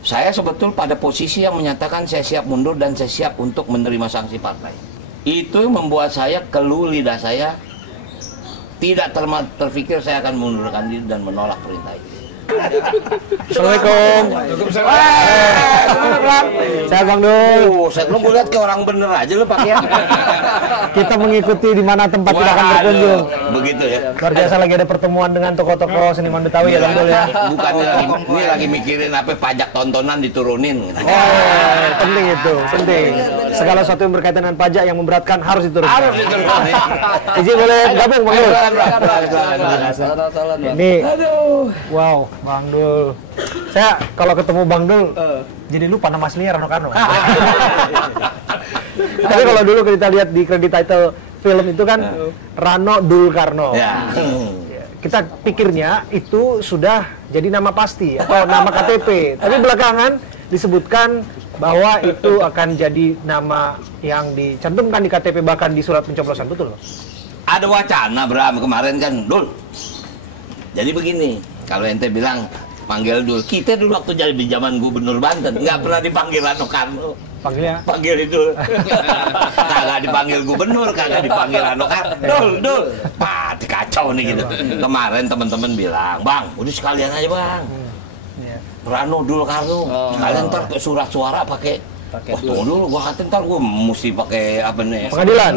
Saya sebetulnya pada posisi yang menyatakan saya siap mundur dan saya siap untuk menerima sanksi partai. Itu yang membuat saya, keluh lidah saya, tidak terpikir saya akan mengundurkan diri dan menolak perintah itu. Assalamualaikum. Saya Bang Dul. Saya belum lihat kayak orang bener aja lu pakaian. Kita mengikuti di mana tempat kita akan berkunjung. Begitu ya. Luar biasa lagi ada pertemuan dengan tokoh-tokoh seniman Betawi ya Bang Dul ya. Bukan ini lagi mikirin apa pajak tontonan diturunin. Oh, penting itu, penting. Segala sesuatu yang berkaitan dengan pajak yang memberatkan harus diturunkan. Harus diturunin. Izin boleh gabung Bang Dul. Ini, wow, Bang Dul. Saya kalau ketemu Bang Dul, jadi lupa nama aslinya Rano Karno. Tapi kalau dulu kita lihat di kredit title film itu kan Rano Dul Karno. Ya. Kita pikirnya itu sudah jadi nama pasti atau nama KTP. Tapi belakangan disebutkan bahwa itu akan jadi nama yang dicantumkan di KTP bahkan di surat pencoblosan, betul? Ada wacana Bram kemarin kan, Dul. Jadi begini, kalau ente bilang panggil Dul, kita dulu waktu jadi di zaman Gubernur Banten nggak pernah dipanggil Rano Karno. Panggilnya? Panggil itu. Kagak dipanggil gubernur, kagak dipanggil Rano Karno. Dul. Pati kacau nih gitu. Kemarin teman-teman bilang, Bang, udah sekalian aja Bang. Rano Dul Karno. Sekalian ntar ke surat suara pakai. Wah, tunggu dulu, gua kata ntar gua mesti pakai apa nih? Pengadilan.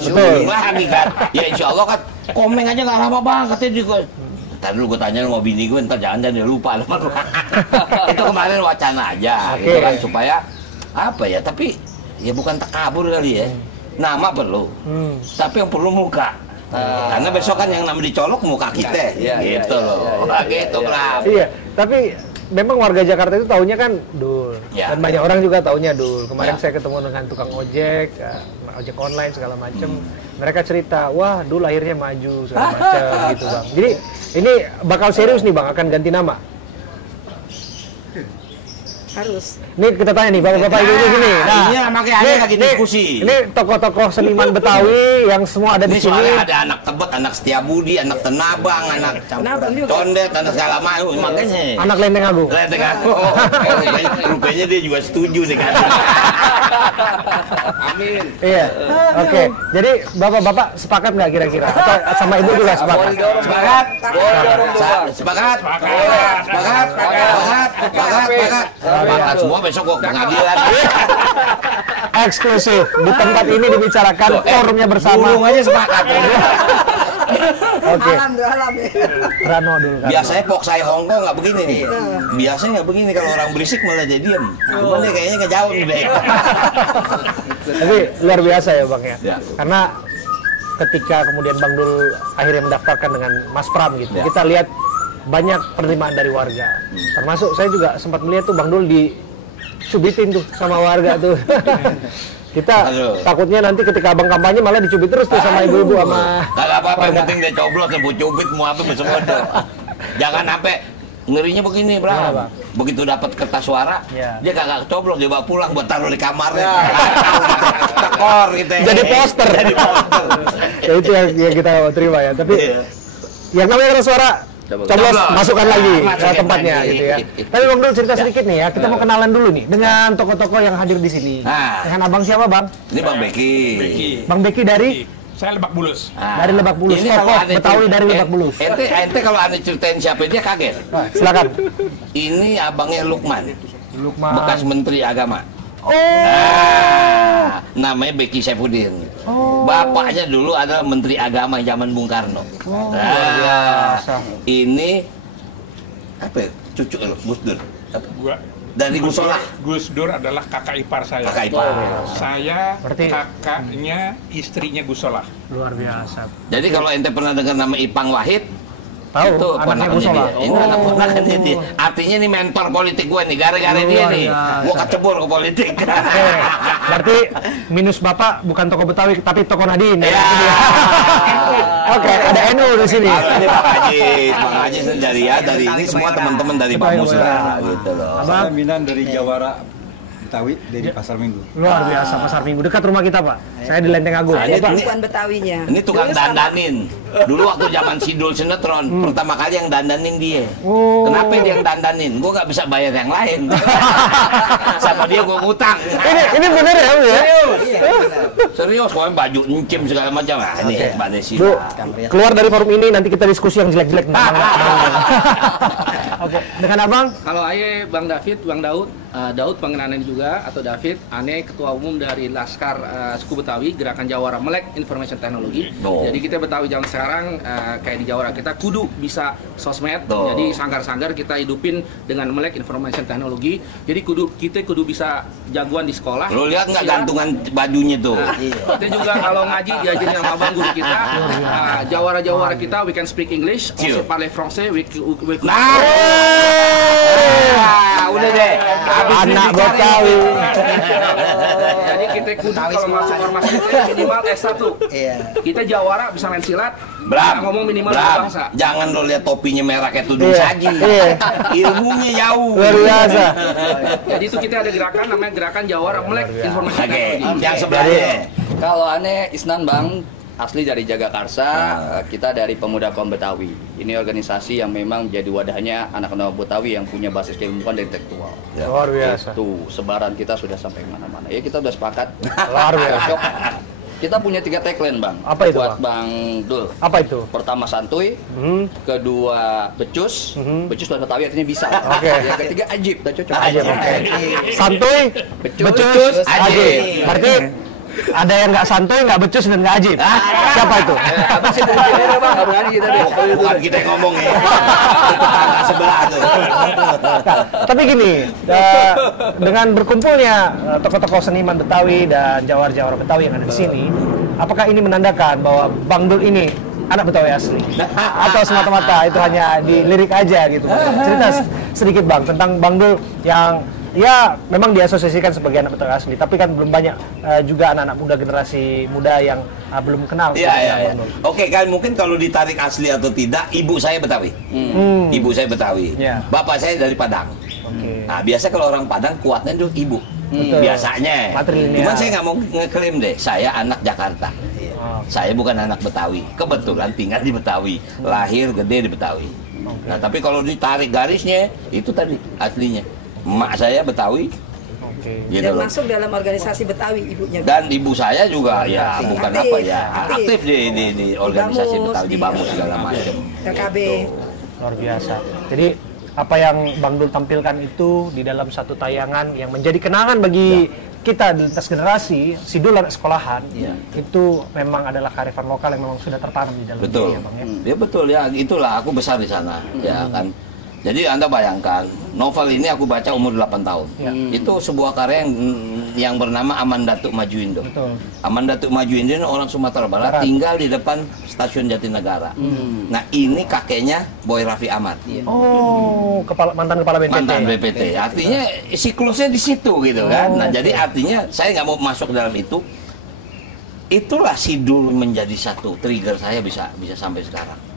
Betul. Lagi kan. Ya insya Allah kan komeng aja nggak lama Bang, katanya juga. Ntar dulu gue tanya sama bini gue, ntar jangan-jangan dia lupa. Itu kemarin wacana aja, gitu kan, supaya apa ya, tapi ya bukan takabur kali ya. Nama perlu, tapi yang perlu muka. Karena besok kan yang nama dicolok muka kita, gitu loh. Gitu lah. Iya, tapi memang warga Jakarta itu taunya kan Dul, dan banyak orang juga taunya Dul. Kemarin saya ketemu dengan tukang ojek, ojek online segala macem. Mereka cerita, wah Dul akhirnya maju segala macem gitu Bang. Jadi ini bakal serius nih Bang, akan ganti nama. Harus. Ini kita tanya nih bapak-bapak ibu gini. Nah, ini makanya lagi diskusi. Ini tokoh-tokoh seniman Betawi yang semua ada di sini. Soalnya ada anak Tebet, anak Setiabudi, anak Tenabang, anak Condet, anak segala macam. Makanya. Anak Lenteng Agung. Lenteng Agung. Rupanya dia juga setuju nih kan. Amin. Iya. Oke. Jadi bapak-bapak sepakat nggak kira-kira? Atau sama ibu juga sepakat? Sepakat. Sepakat. Sepakat semua besok gua pengadilan. Eksklusif di tempat ini dibicarakan forumnya bersama. Burung aja sepakat. Oke. Rano dulu. Biasanya poksai Hongkong nggak begini nih. Biasanya nggak begini, kalau orang berisik malah jadi diem. Cuman dia kayaknya nggak jauh nih deh. Tapi luar biasa ya Bang ya. Karena ketika kemudian Bang Dul akhirnya mendaftarkan dengan Mas Pram gitu, kita lihat banyak penerimaan dari warga. Termasuk saya juga sempat melihat tuh Bang Dul dicubitin tuh sama warga tuh. Kita takutnya nanti ketika abang kampanye malah dicubit terus tuh sama ibu-ibu sama. Kalau apa-apa yang penting dia coblos, dia cubit mau apa semua tuh. Jangan sampai ngerinya begini, Bram. Begitu dapat kertas suara, dia kagak coblos, dia bawa pulang buat taruh di kamarnya. Tekor gitu. Jadi poster. Ya, itu yang kita terima ya. Tapi yang namanya kertas suara coblos masukkan lagi ke tempatnya gitu ya. Tapi Bang Dul cerita sedikit nih ya, kita mau kenalan dulu nih dengan tokoh-tokoh yang hadir di sini. Dengan abang siapa Bang? Ini Bang Beki. Bang Beki dari? Saya Lebak Bulus. Dari Lebak Bulus. Ini tokoh Betawi dari Lebak Bulus. Ente kalau ane ceritain siapa dia kaget. Silakan. Ini abangnya Lukman. Bekas Menteri Agama. Namanya Beki Saifuddin. Bapaknya dulu adalah Menteri Agama zaman Bung Karno. Ini apa ya? Cucu lo, Gus Dur. Dari Gusola. Gus Dur adalah kakak ipar saya. Kakak ipar. Saya kakaknya istrinya Gusola. Luar biasa. Jadi kalau ente pernah dengar nama Ipang Wahid, tahu itu anaknya Gusola. Ini anak ponakannya dia. Artinya ini mentor politik gue nih, gara-gara dia nih. Gue kecebur ke politik. Berarti minus Bapak bukan tokoh Betawi tapi tokoh Nadine. Oke, ada NU di sini. Ini Bang Haji dari ini semua teman-teman dari Bang Musra gitu loh. Saya Minan dari Jawara Betawi dari Pasar Minggu. Luar biasa Pasar Minggu dekat rumah kita Pak. Saya di Lenteng Agung. Ini bukan Betawinya. Ini tukang dandanin. Dulu waktu zaman Sidul sinetron, pertama kali yang dandanin dia. Kenapa dia yang dandanin? Gue nggak bisa bayar yang lain. Sama dia gue ngutang. Ini bener ya, Bu ya? Serius, kau baju encim segala macam. Ini Mbak Desi. Bu, keluar dari forum ini nanti kita diskusi yang jelek-jelek tentang Oke, dengan Abang? Kalau Aye, Bang David, Bang Daud, Daud pengenalan juga atau David, Ane ketua umum dari Laskar Suku Betawi Gerakan Jawara Melek Information Technology. Jadi kita Betawi zaman sekarang kayak di Jawara kita kudu bisa sosmed. Jadi sanggar-sanggar kita hidupin dengan Melek Information Technology. Jadi kita kudu bisa jagoan di sekolah. Lo lihat nggak gantungan bajunya tuh? Kita juga kalau ngaji diajarin sama Bang Guru kita, Jawara-Jawara kita we can speak English, also parler français, we udah deh. Anak Betawi. Jadi kita kudu kalau masuk ormas kita minimal S1. Kita Jawara bisa main silat. Bram, ngomong minimal Bram, bangsa. Jangan lo lihat topinya merah kayak tudung saji. Ilmunya jauh. Luar biasa. Jadi itu kita ada gerakan namanya Gerakan Jawara Melek Informasi Teknologi. Yang sebelahnya. Kalau Ane Isnan Bang, asli dari Jagakarsa, kita dari Pemuda Kaum Betawi. Ini organisasi yang memang menjadi wadahnya anak-anak Betawi yang punya basis keilmuan dan intelektual. Luar biasa. Itu sebaran kita sudah sampai mana-mana. Ya kita udah sepakat. Luar biasa. Kita punya 3 tagline Bang. Apa itu, buat Bang Dul? Apa itu? Pertama santuy, kedua becus, becus bahasa Betawi artinya bisa. Oke. Yang ketiga ajib, udah cocok. Ajib, oke. Santuy, becus, ajib. Berarti ada yang nggak santuy, nggak becus, dan nggak ajib. Siapa itu? Apa sih itu? Bang, nggak berani kita deh. Bukan kita yang ngomong ya. Tetangga sebelah tuh. Tapi gini, dengan berkumpulnya tokoh-tokoh seniman Betawi dan jawara-jawara Betawi yang ada di sini, apakah ini menandakan bahwa Bang Dul ini anak Betawi asli? Atau semata-mata itu hanya di lirik aja gitu? Cerita sedikit Bang tentang Bang Dul yang ya memang diasosiasikan sebagai anak Betawi asli, tapi kan belum banyak juga anak-anak muda, generasi muda yang belum kenal. Iya. Oke, kan mungkin kalau ditarik asli atau tidak, ibu saya Betawi. Ibu saya Betawi. Bapak saya dari Padang. Nah, biasa kalau orang Padang kuatnya dulu ibu. Biasanya. Cuman saya nggak mau ngeklaim deh, saya anak Jakarta. Saya bukan anak Betawi. Kebetulan tinggal di Betawi, lahir gede di Betawi. Nah, tapi kalau ditarik garisnya, itu tadi aslinya. Emak saya Betawi, gitu dan loh. masuk dalam organisasi Betawi ibunya. Dan ibu saya juga ya bukan apa ya aktif di organisasi Betawi, di Bamus segala macam. LKB. Luar biasa. Jadi apa yang Bang Dul tampilkan itu di dalam satu tayangan yang menjadi kenangan bagi kita di lintas generasi, Sidul anak sekolahan, itu memang adalah kearifan lokal yang memang sudah tertanam di dalam diri ya Bang ya. Ya betul ya, itulah aku besar di sana, ya kan. Jadi Anda bayangkan, novel ini aku baca umur 8 tahun. Itu sebuah karya yang bernama Aman Datuk Majuindo. Aman Datuk Majuindo ini orang Sumatera Barat, tinggal di depan stasiun Jatinegara. Nah, ini kakeknya Boy Raffi Ahmad. Oh, mantan kepala BPT. Mantan BPT. Artinya siklusnya di situ gitu kan. Nah, jadi artinya saya nggak mau masuk ke dalam itu. Itulah Sidul menjadi satu trigger saya bisa sampai sekarang.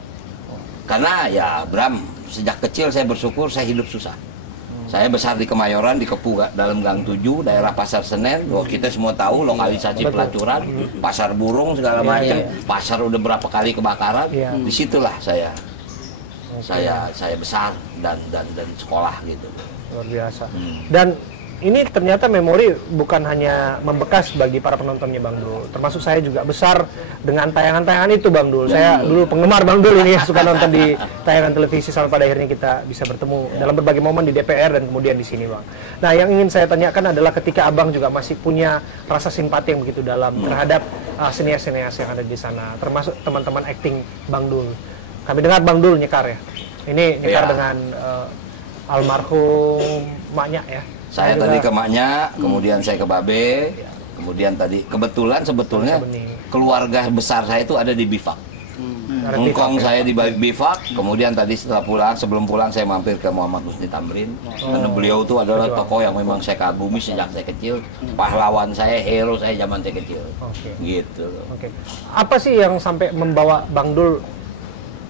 Karena ya Bram, sejak kecil saya bersyukur saya hidup susah. Saya besar di Kemayoran, di Kepu dalam Gang 7, daerah Pasar Senen. Kita semua tahu lokalisasi pelacuran, pasar burung segala macam. Pasar udah berapa kali kebakaran. Disitulah saya besar dan sekolah gitu. Luar biasa. Dan ini ternyata memori bukan hanya membekas bagi para penontonnya Bang Dul, termasuk saya juga besar dengan tayangan-tayangan itu Bang Dul. Saya dulu penggemar Bang Dul ini, suka nonton di tayangan televisi sampai pada akhirnya kita bisa bertemu dalam berbagai momen di DPR dan kemudian di sini Bang. Nah, yang ingin saya tanyakan adalah ketika Abang juga masih punya rasa simpati yang begitu dalam terhadap senior-senior yang ada di sana, termasuk teman-teman acting Bang Dul. Kami dengar Bang Dul nyekar ya. Ini nyekar dengan almarhum maknya ya. Saya tadi ke maknya, kemudian saya ke Babe, kemudian tadi kebetulan sebetulnya keluarga besar saya itu ada di Bifak. Ngkong saya di Bifak, kemudian tadi sebelum pulang saya mampir ke Muhammad Husni Tamrin. Karena beliau itu adalah tokoh yang memang saya kagumi sejak saya kecil, pahlawan saya, hero saya zaman saya kecil. Gitu. Apa sih yang sampai membawa Bang Dul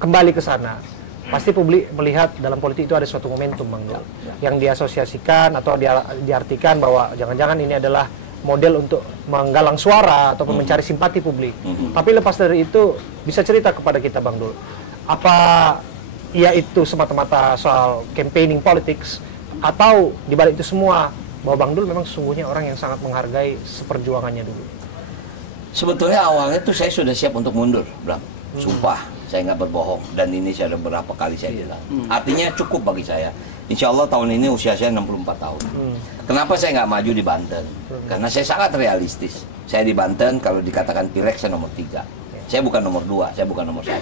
kembali ke sana? Pasti publik melihat dalam politik itu ada suatu momentum Bang Dul yang diasosiasikan atau diartikan bahwa jangan-jangan ini adalah model untuk menggalang suara ataupun mencari simpati publik. Tapi lepas dari itu, bisa cerita kepada kita Bang Dul, apa ya itu semata-mata soal campaigning politics, atau dibalik itu semua bahwa Bang Dul memang sesungguhnya orang yang sangat menghargai seperjuangannya dulu? Sebetulnya awalnya tuh saya sudah siap untuk mundur, Bram. Sumpah, saya nggak berbohong. Dan ini sudah beberapa kali saya bilang. Artinya cukup bagi saya. Insya Allah tahun ini usia saya 64 tahun. Kenapa saya nggak maju di Banten? Karena saya sangat realistis. Saya di Banten, kalau dikatakan pileg, saya nomor 3. Saya bukan nomor 2, saya bukan nomor 1.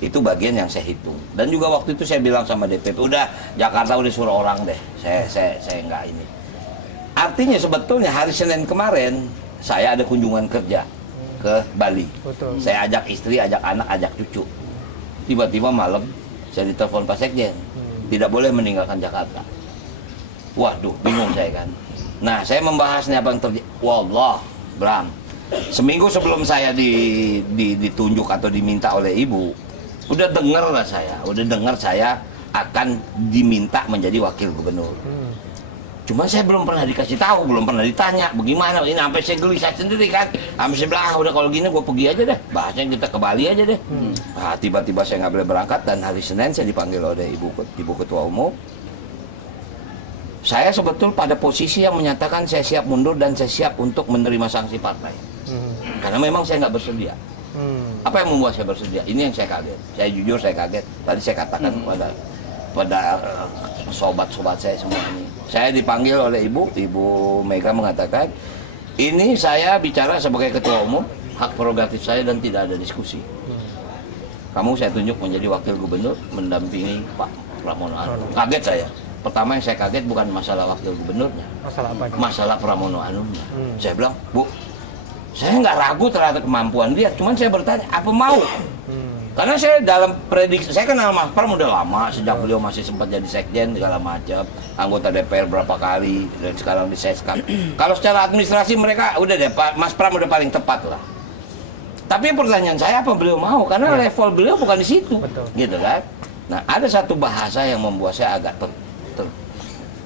Itu bagian yang saya hitung. Dan juga waktu itu saya bilang sama DPP, udah Jakarta udah suruh orang deh. Saya nggak ini. Artinya sebetulnya hari Senin kemarin, saya ada kunjungan kerja ke Bali. Betul. Saya ajak istri, ajak anak, ajak cucu. Tiba-tiba malam, saya ditelepon Pak Sekjen. Tidak boleh meninggalkan Jakarta. Waduh, bingung saya kan. Nah, saya membahasnya apa yang terjadi. Wallah, Bram. Seminggu sebelum saya ditunjuk atau diminta oleh ibu, udah dengar lah saya. Udah dengar saya akan diminta menjadi wakil gubernur. Cuma saya belum pernah dikasih tahu, belum pernah ditanya bagaimana. Ini sampai saya gelisah sendiri kan. Sampai saya bilang, udah kalau gini gue pergi aja deh. Bahasanya kita ke Bali aja deh. Nah, tiba-tiba saya nggak boleh berangkat dan hari Senin saya dipanggil oleh ibu ketua umum. Saya sebetulnya pada posisi yang menyatakan saya siap mundur dan saya siap untuk menerima sanksi partai. Karena memang saya nggak bersedia. Apa yang membuat saya bersedia? Ini yang saya kaget. Saya jujur saya kaget. Tadi saya katakan pada sobat-sobat saya semua ini. Saya dipanggil oleh Ibu Mega mengatakan, ini saya bicara sebagai ketua umum, hak prerogatif saya dan tidak ada diskusi. Kamu saya tunjuk menjadi wakil gubernur mendampingi Pak Pramono Anung. Kaget saya. Pertama yang saya kaget bukan masalah wakil gubernurnya, Masalah apa? masalah Pramono Anungnya. Saya bilang, Bu, saya nggak ragu terhadap kemampuan dia, cuman saya bertanya, apa mau? Karena saya dalam prediksi, saya kenal Mas Pram udah lama, sejak beliau masih sempat jadi sekjen segala macam, anggota DPR berapa kali, dan sekarang di Seskap. Kalau secara administrasi mereka udah deh, Mas Pram udah paling tepat lah. Tapi pertanyaan saya apa beliau mau? Karena level beliau bukan di situ, gitu kan? Nah, ada satu bahasa yang membuat saya agak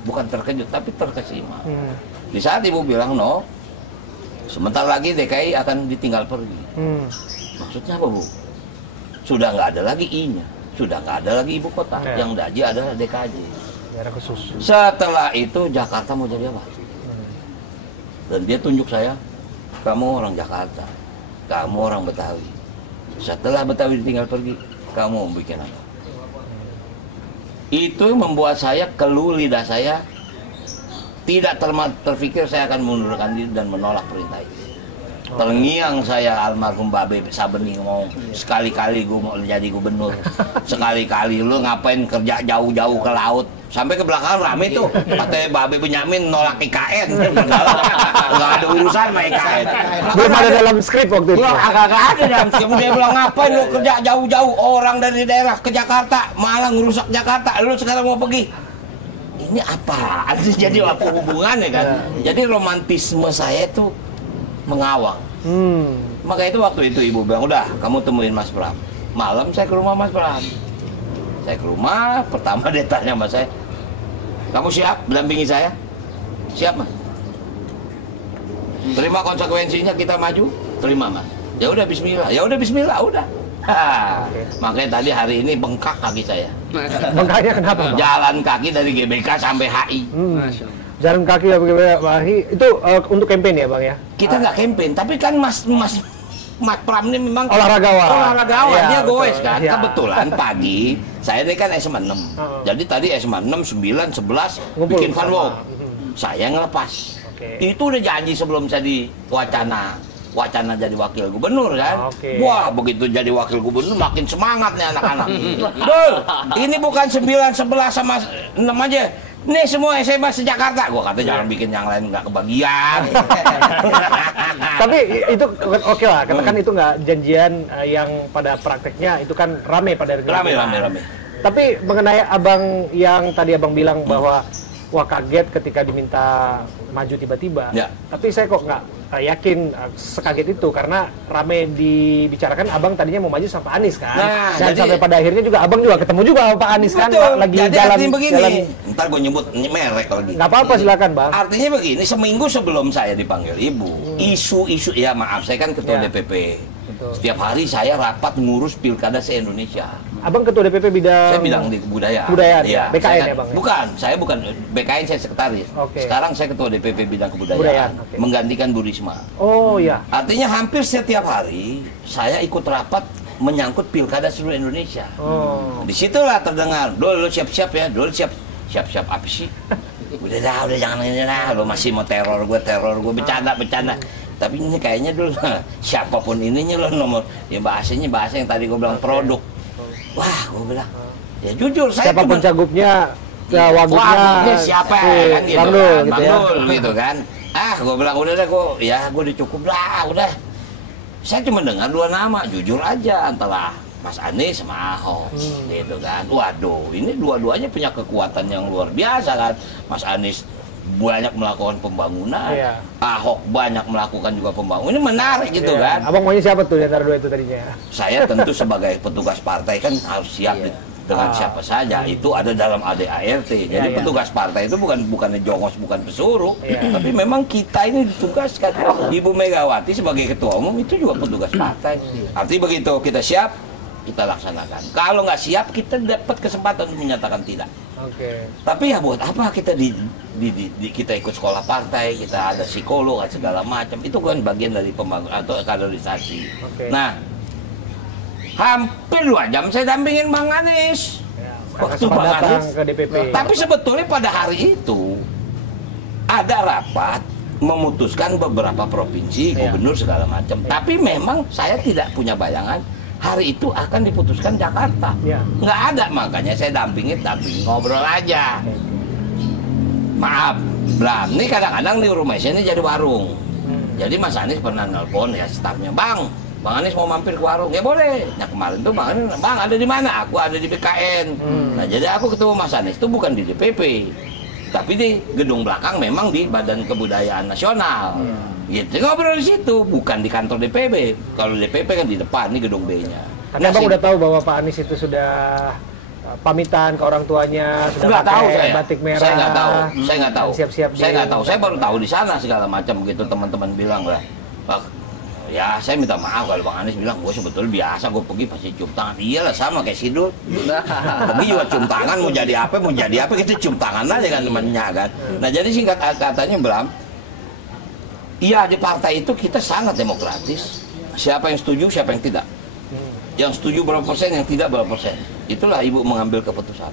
bukan terkejut, tapi terkesima. Di saat ibu bilang, no, sebentar lagi DKI akan ditinggal pergi. Maksudnya apa, Bu? Sudah nggak ada lagi I-nya, sudah nggak ada lagi ibu kota, yang jadi adalah DKJ. Daerah khusus. Setelah itu Jakarta mau jadi apa? Dan dia tunjuk saya, kamu orang Jakarta, kamu orang Betawi. Setelah Betawi ditinggal pergi, kamu mau bikin apa? Itu membuat saya, keluh lidah saya, tidak terpikir saya akan mengundurkan diri dan menolak perintah itu. Terngiang saya almarhum Babe Sabeni ngomong, sekali-kali gue mau jadi gubernur, sekali-kali lu ngapain kerja jauh-jauh ke laut, sampai ke belakang rame tuh, katanya Babe Benyamin nolak IKN, nggak ada urusan sama IKN. Belum ada dalam skrip waktu itu. Agak ada dalam skrip, dia bilang ngapain lu kerja jauh-jauh, orang dari daerah ke Jakarta, malah ngerusak Jakarta, lu sekarang mau pergi. Ini apa? Jadi apa hubungannya kan? Jadi romantisme saya tuh mengawang. Maka itu waktu itu ibu bilang, udah kamu temuin Mas Pram. Malam saya ke rumah Mas Pram. Saya ke rumah, pertama dia tanya sama saya, kamu siap mendampingi saya? Siap, Mas. Terima konsekuensinya kita maju? Terima, Mas. Ya udah bismillah. Ya udah bismillah, udah. Makanya tadi hari ini bengkak kaki saya. Bengkaknya kenapa, Bang? Jalan kaki dari GBK sampai HI. Jalan kaki ya Pak Ahi, itu untuk campaign ya Bang ya? Kita nggak campaign, tapi kan Mas Pram ini memang olahragawan, ya, dia goes kan. Ya. Kebetulan pagi saya ini kan SMA 6, jadi tadi SMA 6, 9, 11 bikin fun walk. Saya ngelepas. Itu udah janji sebelum jadi wacana jadi wakil gubernur kan. Wah, begitu jadi wakil gubernur makin semangat nih anak-anak. Dul, ini bukan 9, 11 sama 6 aja. Nih semua SMA se-Jakarta. Gua kata jangan bikin yang lain nggak kebagian. Tapi itu oke lah, katakan itu nggak janjian yang pada prakteknya itu kan rame pada rame. Tapi mengenai abang yang tadi abang bilang bahwa wah kaget ketika diminta maju tiba-tiba. Tapi saya kok nggak yakin sekaget itu karena rame dibicarakan abang tadinya mau maju sama Pak Anies kan. Nah, dan jadi, sampai pada akhirnya juga abang juga ketemu juga sama Pak Anies kan lagi jadi jalan begini. jalan. Ntar gue nyebut merek lagi. Nggak apa-apa silakan bang. Artinya begini, seminggu sebelum saya dipanggil ibu, isu-isu ya maaf saya kan ketua DPP. Betul. Setiap hari saya rapat ngurus pilkada se-Indonesia. Abang ketua DPP bidang? Saya bidang di kebudayaan. Kebudayaan, ya. BKN Kan, ya bang? Bukan, saya bukan BKN, saya sekretaris. Sekarang saya ketua DPP bidang kebudayaan. Menggantikan Bu Risma. Oh ya. Artinya hampir setiap hari saya ikut rapat menyangkut pilkada seluruh Indonesia. Disitulah terdengar, Dul, lo siap-siap ya, Dul siap-siap apa sih? Udah jangan ini dah, lo masih mau teror gue, bercanda. Tapi ini kayaknya dulu siapapun ininya lo nomor ya bahasa yang tadi gue bilang produk. Wah, gue bilang ya jujur saya siapapun cagupnya, wagubnya siapa kan gitu Bang kan, gitu Bang ya. Dul gitu kan. Gue bilang udah deh gue udah cukup lah, udah. Saya cuma dengar dua nama, jujur aja antara Mas Anies sama Ahok gitu kan. Waduh, ini dua-duanya punya kekuatan yang luar biasa kan. Mas Anies banyak melakukan pembangunan, Ahok banyak melakukan juga pembangunan. Ini menarik gitu kan. Abang maunya siapa tuh di antara dua itu tadinya? Saya tentu sebagai petugas partai kan harus siap dengan siapa saja. Itu ada dalam ADART. Jadi petugas partai itu bukan jongos, bukan pesuruh, tapi memang kita ini ditugaskan. Ibu Megawati sebagai ketua umum itu juga petugas partai. Artinya begitu kita siap, kita laksanakan. Kalau nggak siap, kita dapat kesempatan untuk menyatakan tidak. Tapi ya buat apa kita kita ikut sekolah partai, kita ada psikolog, segala macam. Itu kan bagian dari pembangunan atau kaderisasi. Nah, hampir 2 jam saya dampingin Bang Anies. Waktu Bang Anies ke DPP. Tapi sebetulnya pada hari itu ada rapat memutuskan beberapa provinsi, gubernur segala macam. Tapi memang saya tidak punya bayangan hari itu akan diputuskan Jakarta. Nggak ada, makanya saya dampingin ngobrol aja. Maaf, Bram, ini kadang-kadang di rumah saya ini jadi warung. Jadi Mas Anies pernah nelpon ya stafnya, Bang Anies mau mampir ke warung, ya boleh. Nah kemarin tuh Bang ada di mana? Aku ada di BKN. Nah jadi aku ketemu Mas Anies itu bukan di DPP, tapi di gedung belakang memang di Badan Kebudayaan Nasional. Gitu ngobrol di situ, bukan di kantor DPP. Kalau DPP kan di depan, ini gedung B-nya. Tapi Abang udah tahu bahwa Pak Anies itu sudah pamitan ke orang tuanya, sudah pakai batik merah. Saya nggak tahu. Siap-siap. Saya nggak tahu. Saya baru tahu di sana segala macam gitu, teman-teman bilang lah. Ya saya minta maaf kalau Bang Anies bilang, gue sebetulnya biasa gue pergi pasti cium tangan. Iyalah sama kayak Sidul. Pergi juga cium tangan, mau jadi apa kita cium tangan aja kan temannya kan. Nah jadi singkat katanya Bram, iya di partai itu kita sangat demokratis. Siapa yang setuju, siapa yang tidak. Yang setuju berapa persen, yang tidak berapa persen. Itulah ibu mengambil keputusan.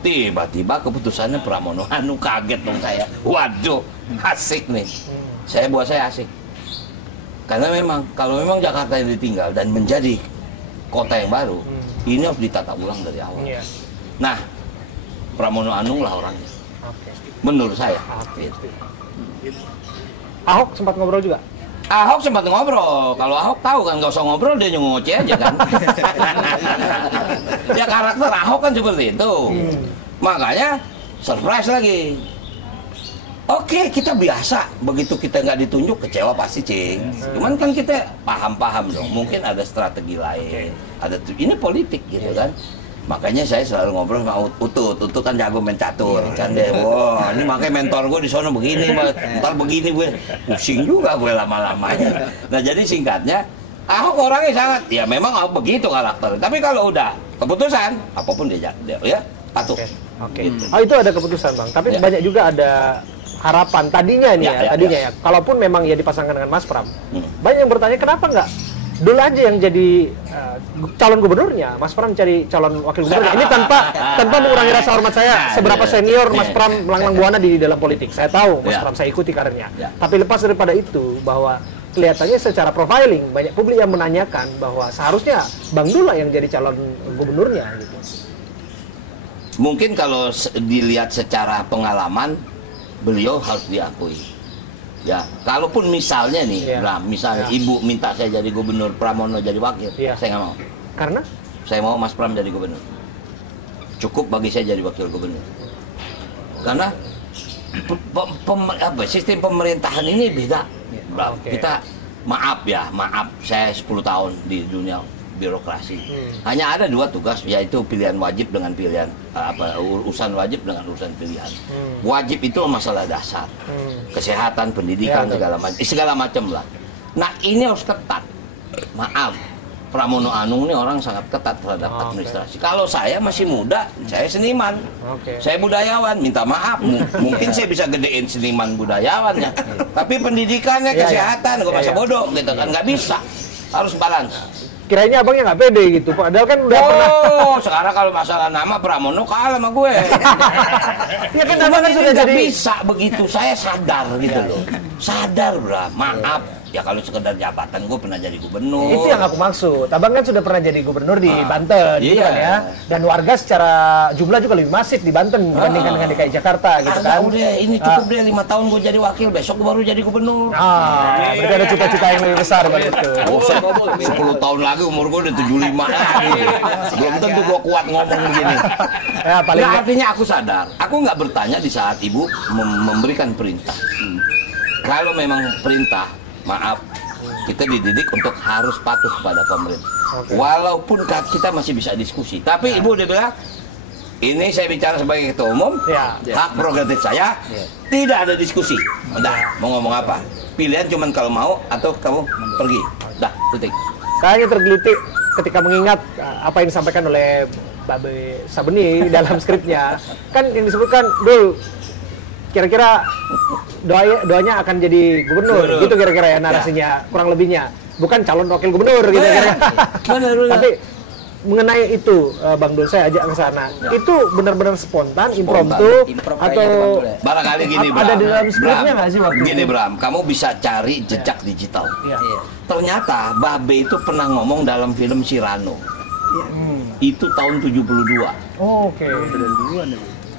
Tiba-tiba keputusannya Pramono Anung, kaget dong saya. Waduh, asik nih. Buat saya asik. Karena memang kalau memang Jakarta yang ditinggal dan menjadi kota yang baru, ini harus ditata ulang dari awal. Nah, Pramono Anung lah orangnya. Menurut saya. Ahok sempat ngobrol juga? Ahok sempat ngobrol. Kalau Ahok tahu kan nggak usah ngobrol, dia ngoceh aja kan. Ya karakter Ahok kan seperti itu. Makanya surprise lagi. Oke, kita biasa. Begitu kita nggak ditunjuk, kecewa pasti, Cing. Cuman kan kita paham-paham dong. Mungkin ada strategi lain. Ini politik gitu kan. Makanya saya selalu ngobrol sama Utut kan jago main catur kan deh. Wah, ini makanya mentor gue di sono begini, ntar begini gue pusing juga gue lama-lamanya. Nah jadi singkatnya, Ahok orangnya sangat, ya memang Ahok begitu karakter. Tapi kalau udah keputusan, apapun dia ya patuh. Gitu. Oh itu ada keputusan Bang. Tapi banyak juga ada harapan tadinya nih ya. Kalaupun memang ya dipasangkan dengan Mas Pram, banyak yang bertanya kenapa nggak Dul aja yang jadi calon gubernurnya, Mas Pram cari calon wakil gubernurnya. Ini tanpa mengurangi rasa hormat saya seberapa senior Mas Pram melanglang buana di dalam politik. Saya tahu Mas Pram, saya ikuti karirnya. Tapi lepas daripada itu, bahwa kelihatannya secara profiling banyak publik yang menanyakan bahwa seharusnya Bang Dul yang jadi calon gubernurnya gitu. Mungkin kalau dilihat secara pengalaman, beliau harus diakui. Ya, kalaupun misalnya nih, misalnya Ibu minta saya jadi gubernur, Pramono jadi wakil, saya nggak mau. Karena? Saya mau Mas Pram jadi gubernur. Cukup bagi saya jadi wakil gubernur. Karena sistem pemerintahan ini beda. Oke. Kita maaf, saya 10 tahun di dunia birokrasi. Hanya ada 2 tugas, yaitu pilihan wajib dengan pilihan urusan wajib dengan urusan pilihan. Wajib itu masalah dasar, kesehatan, pendidikan, segala macam lah. Nah ini harus ketat. Maaf, Pramono Anung ini orang sangat ketat terhadap administrasi. Kalau saya masih muda, saya seniman, saya budayawan. Minta maaf, mungkin saya bisa gedein seniman budayawannya, tapi pendidikannya, kesehatan, gue masa bodoh gitu kan, nggak bisa. Harus balance. Kirainnya abangnya nggak pede gitu, padahal kan udah pernah. Sekarang kalau masalah nama Pramono kalah sama gue. Ya kan abang kan sudah jadi bisa begitu, saya sadar gitu loh. Sadar, Bram. Maaf. Ya kalau sekedar jabatan, gue pernah jadi gubernur. Itu yang aku maksud. Abang kan sudah pernah jadi gubernur di Banten, gitu kan ya. Dan warga secara jumlah juga lebih masif di Banten dibandingkan dengan DKI Jakarta, gitu kan. Udah, ini cukup deh 5 tahun gue jadi wakil, besok gue baru jadi gubernur. Berarti ada cita-cita yang lebih besar buat itu. 10 tahun lagi umur gue udah 75 lagi. Belum tentu gue kuat ngomong begini. Ya, paling artinya aku sadar, aku nggak bertanya di saat ibu memberikan perintah. Kalau memang perintah, maaf, kita dididik untuk harus patuh kepada pemerintah. Walaupun kita masih bisa diskusi. Tapi ibu udah bilang, ini saya bicara sebagai ketua umum, hak prerogatif saya, tidak ada diskusi. Udah, mau ngomong apa? Pilihan cuman kalau mau atau kamu pergi. Dah, titik. Saya hanya tergelitik ketika mengingat apa yang disampaikan oleh Babe Sabeni dalam skripnya. Kan yang disebutkan, Dul, kira-kira doanya akan jadi gubernur, gitu kira-kira ya narasinya, kurang lebihnya. Bukan calon wakil gubernur gitu kira-kira. Tapi mengenai itu, Bang Dul, saya ajak ke sana. Itu benar-benar spontan, impromptu, atau barangkali gini, Bram, ada di dalam skripnya nggak sih waktu gini, itu? Bram, kamu bisa cari jejak digital. Ternyata Babe itu pernah ngomong dalam film Cyrano. Itu tahun 72. Oke.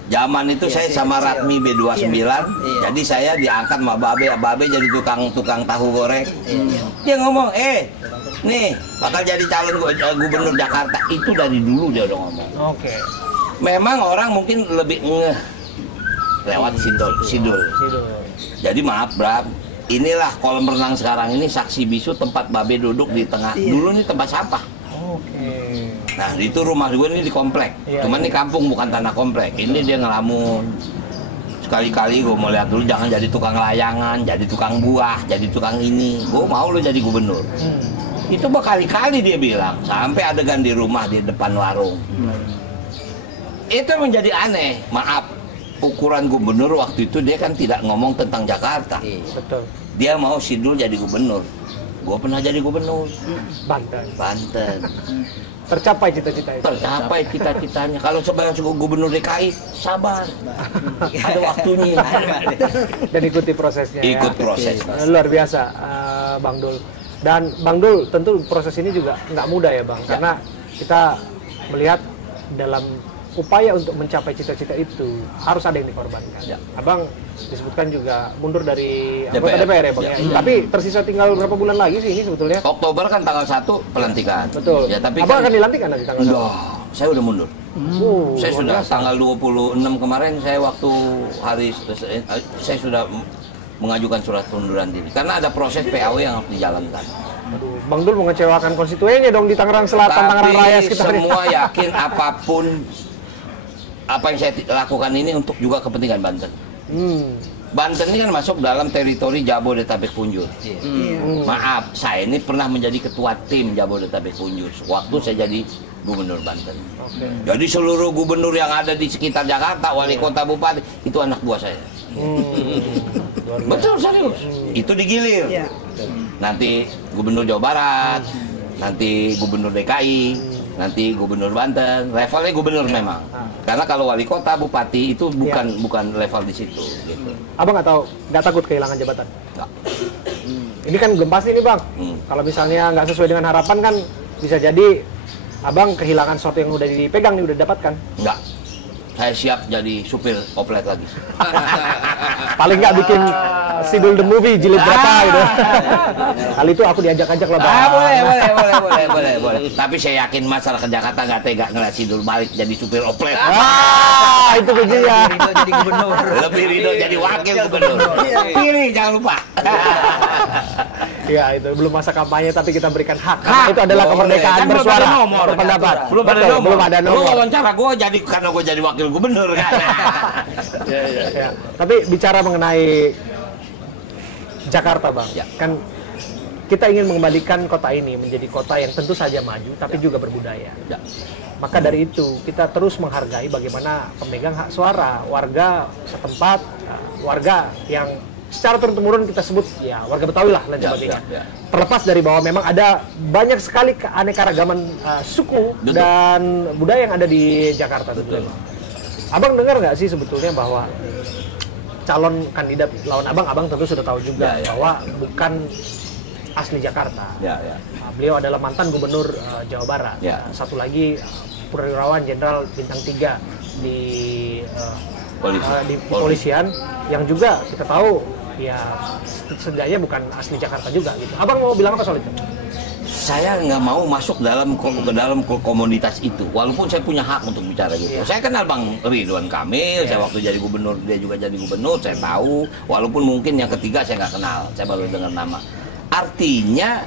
Zaman itu saya sama Ratmi B29, jadi saya diangkat sama Babe jadi tukang tahu goreng. Dia ngomong, nih bakal jadi calon gubernur Jakarta. Itu dari dulu dia udah ngomong. Memang orang mungkin lebih lewat sidul. Jadi maaf, Bram, inilah kolam renang sekarang ini saksi bisu tempat Babe duduk di tengah. Dulu ini tempat sampah. Nah, itu rumah gue ini di komplek. Cuman di kampung, bukan tanah komplek. Ini dia ngelamun. Sekali-kali gue mau lihat dulu, jangan jadi tukang layangan, jadi tukang buah, jadi tukang ini. Gue mau lo jadi gubernur. Itu berkali-kali dia bilang, sampai adegan di rumah di depan warung. Itu menjadi aneh. Maaf, ukuran gubernur waktu itu dia kan tidak ngomong tentang Jakarta. Betul. Dia mau Sidul jadi gubernur. Gue pernah jadi gubernur. Banten. Tercapai cita-cita itu. Tercapai cita-citanya. Kalau sebagai gubernur DKI, sabar. Ada waktunya. Dan ikuti prosesnya. Ikut proses. Luar biasa, Bang Dul. Dan Bang Dul, tentu proses ini juga nggak mudah ya, Bang. Karena kita melihat dalam upaya untuk mencapai cita-cita itu harus ada yang dikorbankan. Abang disebutkan juga mundur dari anggota DPR ya, Bang. Tapi tersisa tinggal berapa bulan lagi sih ini sebetulnya? Oktober kan tanggal 1 pelantikan. Betul. Ya, tapi Abang akan dilantik kan nanti tanggal 1? Saya udah mundur. Saya sudah tanggal 26 kemarin, saya waktu hari saya sudah mengajukan surat pengunduran diri karena ada proses PAW yang harus dijalankan. Bang Dul mengecewakan konstituennya dong di Tangerang Selatan, Tangerang Raya sekitarnya. Semua yakin apapun apa yang saya lakukan ini untuk juga kepentingan Banten. Banten ini kan masuk dalam teritori Jabodetabek Punjur. Maaf, saya ini pernah menjadi ketua tim Jabodetabek Punjur waktu saya jadi gubernur Banten. Jadi seluruh gubernur yang ada di sekitar Jakarta, wali kota, bupati, itu anak buah saya. Betul, serius. Itu digilir. Nanti gubernur Jawa Barat, nanti gubernur DKI, nanti gubernur Banten, levelnya gubernur memang. Karena kalau wali kota, bupati itu bukan level di situ. Gitu. Abang nggak takut kehilangan jabatan? Nggak. Ini kan belum pasti nih, Bang. Kalau misalnya nggak sesuai dengan harapan kan bisa jadi Abang kehilangan sesuatu yang udah dipegang nih, udah didapatkan. Nggak. Saya siap jadi supir oplet lagi. Paling nggak bikin Sidul the Movie jilid berapa gitu. Kali itu aku diajak-ajak lah, Bang. Boleh. Tapi saya yakin masalah ke Jakarta nggak tega ngeliat Sidul balik jadi supir oplet. Itu kuncinya. Ridho jadi gubernur. Lebih Ridho jadi wakil gubernur. Pilih, jangan lupa. Ya, itu belum masa kampanye tapi kita berikan hak. Karena itu adalah kemerdekaan kan bersuara, nomor, berpendapat. Belum ada Betul, nomor. belum ada Lu nomor. wawancara gue jadi karena gue jadi wakil gubernur kan. Ya. Tapi bicara mengenai Jakarta, Bang, Ya. kan kita ingin mengembalikan kota ini menjadi kota yang tentu saja maju tapi juga berbudaya. Ya. Maka dari itu kita terus menghargai bagaimana pemegang hak suara, warga setempat, warga yang secara turun-temurun kita sebut ya warga Betawi lah dan sebagainya. Ya. Terlepas dari bahwa memang ada banyak sekali keanekaragaman suku Betul. dan budaya yang ada di Jakarta. Betul. Abang dengar nggak sih sebetulnya bahwa calon kandidat lawan abang tentu sudah tahu juga Ya. bahwa bukan asli Jakarta. Ya. Beliau adalah mantan gubernur Jawa Barat. Ya. Satu lagi Purnawirawan Jenderal Bintang 3 di kepolisian yang juga kita tahu ya setidaknya bukan asli Jakarta juga gitu. Abang mau bilang apa soal itu? Saya nggak mau masuk ke dalam komoditas itu, walaupun saya punya hak untuk bicara gitu. Saya kenal Bang Ridwan Kamil, saya waktu jadi gubernur, dia juga jadi gubernur, saya tahu. Walaupun mungkin yang ketiga saya nggak kenal, saya baru dengar nama. Artinya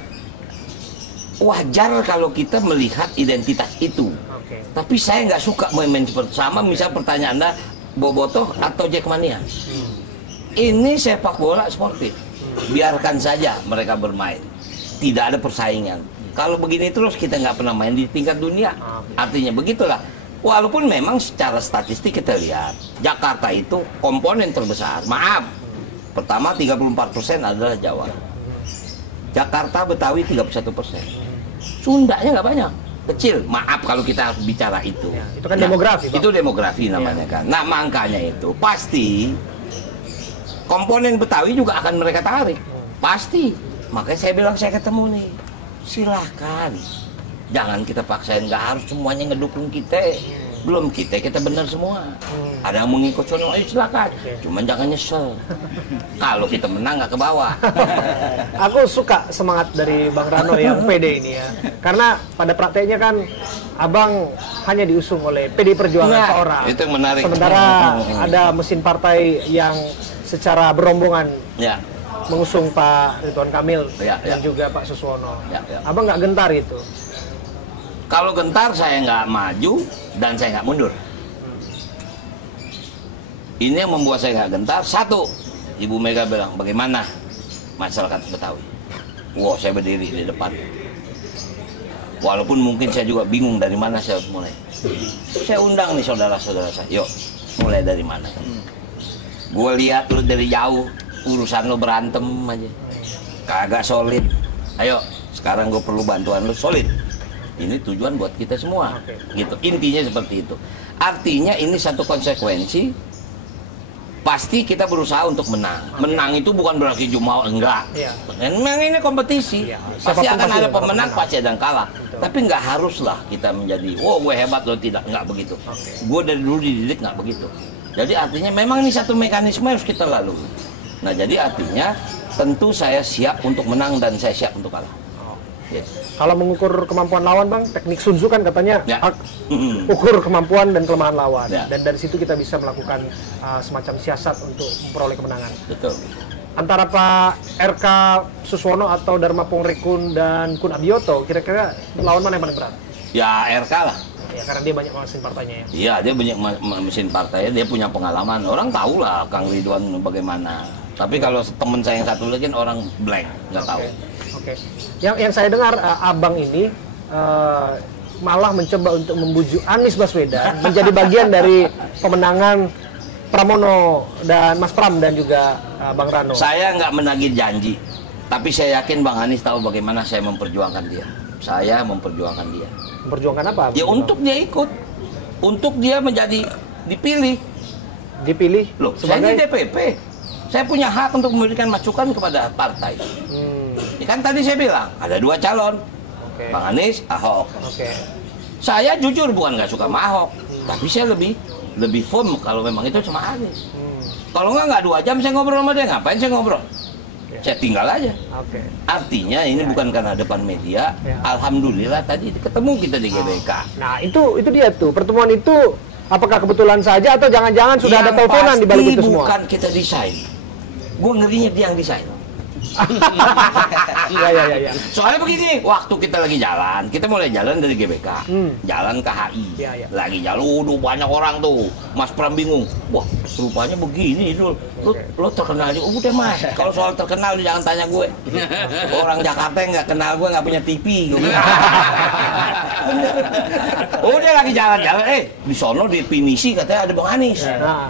wajar kalau kita melihat identitas itu. Tapi saya nggak suka main seperti sama, misal pertanyaan Anda, Bobotoh atau Jackmania. Ini sepak bola sportif, biarkan saja mereka bermain. Tidak ada persaingan. Kalau begini terus kita nggak pernah main di tingkat dunia. Artinya begitulah. Walaupun memang secara statistik kita lihat Jakarta itu komponen terbesar. Maaf, pertama 34% adalah Jawa. Jakarta Betawi 31%. Sundanya nggak banyak, kecil. Maaf kalau kita bicara itu. Ya, itu kan demografi, Bang. Itu demografi namanya kan. Nah makanya itu pasti komponen Betawi juga akan mereka tarik. Pasti. Makanya saya bilang saya ketemu nih. Silahkan. Jangan kita paksain, nggak harus semuanya ngedukung kita. Belum kita benar semua. Ada yang mengikut sono, ayo silakan. Cuman jangan nyesel. Kalau kita menang nggak ke bawah. Aku suka semangat dari Bang Rano yang pede ini ya. Karena pada prakteknya kan Abang hanya diusung oleh PD Perjuangan seorang. Itu yang menarik. Sementara ada mesin partai yang secara berombongan mengusung Pak Ridwan Kamil dan juga Pak Suswono. Abang nggak gentar itu? Kalau gentar saya nggak maju dan saya nggak mundur. Ini yang membuat saya nggak gentar. Satu, Ibu Mega bilang bagaimana masyarakat Betawi. Wow, saya berdiri di depan. Walaupun mungkin saya juga bingung dari mana saya harus mulai. Saya undang nih saudara-saudara saya. Yuk, mulai dari mana? Gue lihat lu dari jauh, urusan lu berantem aja, kagak solid. Ayo, sekarang gue perlu bantuan lu solid. Ini tujuan buat kita semua, gitu. Intinya seperti itu. Artinya ini satu konsekuensi. Pasti kita berusaha untuk menang. Menang itu bukan berarti cuma enggak. Memang ini kompetisi. Pasti akan ada pemenang, pasti ada yang kalah. Tapi nggak haruslah kita menjadi, oh gue hebat loh, tidak, nggak begitu. Gue dari dulu dididik nggak begitu. Jadi artinya memang ini satu mekanisme harus kita lalui. Nah jadi artinya tentu saya siap untuk menang dan saya siap untuk kalah. Kalau mengukur kemampuan lawan, Bang, teknik Sun Tzu kan katanya ukur kemampuan dan kelemahan lawan. Dan dari situ kita bisa melakukan semacam siasat untuk memperoleh kemenangan. Betul. Antara Pak RK Suswono atau Dharma Pongrekun dan Kun Abioto, kira-kira lawan mana yang paling berat? Ya RK lah. Ya karena dia banyak mesin partainya ya. Iya, dia banyak mesin partainya, dia punya pengalaman. Orang tahu lah Kang Ridwan bagaimana. Tapi kalau teman saya yang satu lagi orang blank, nggak tahu. Oke. Yang saya dengar Abang ini malah mencoba untuk membujuk Anies Baswedan menjadi bagian dari pemenangan Pramono dan Mas Pram dan juga Bang Rano. Saya nggak menagih janji, tapi saya yakin Bang Anies tahu bagaimana saya memperjuangkan dia. Saya memperjuangkan dia. Memperjuangkan apa? Ya untuk dia ikut, untuk dia menjadi dipilih. Dipilih? Loh, sebagai... saya ini DPP. Saya punya hak untuk memberikan masukan kepada partai. Ya kan tadi saya bilang ada dua calon, Bang Anies, Ahok. Saya jujur bukan nggak suka sama Ahok, tapi saya lebih firm kalau memang itu cuma Anies. Kalau nggak 2 jam saya ngobrol sama dia, ngapain saya ngobrol? Saya tinggal aja. Artinya ini bukan karena depan media. Alhamdulillah tadi ketemu kita di GBK. Nah itu dia tuh, pertemuan itu apakah kebetulan saja atau jangan-jangan sudah ada teleponan di balik itu semua? Bukan kita desain. Gue ngerinya dia yang desain. Ya. Soalnya begini, waktu kita lagi jalan, kita mulai jalan dari GBK, jalan ke HI, lagi jalan, banyak orang tuh, Mas Pram bingung, wah rupanya begini itu, lo terkenal juga, udah Mas, kalau soal terkenal jangan tanya gue, orang Jakarta nggak kenal gue nggak punya TV, gue bilang. Udah lagi jalan-jalan, di sono di Pinisi katanya ada Bang Anies,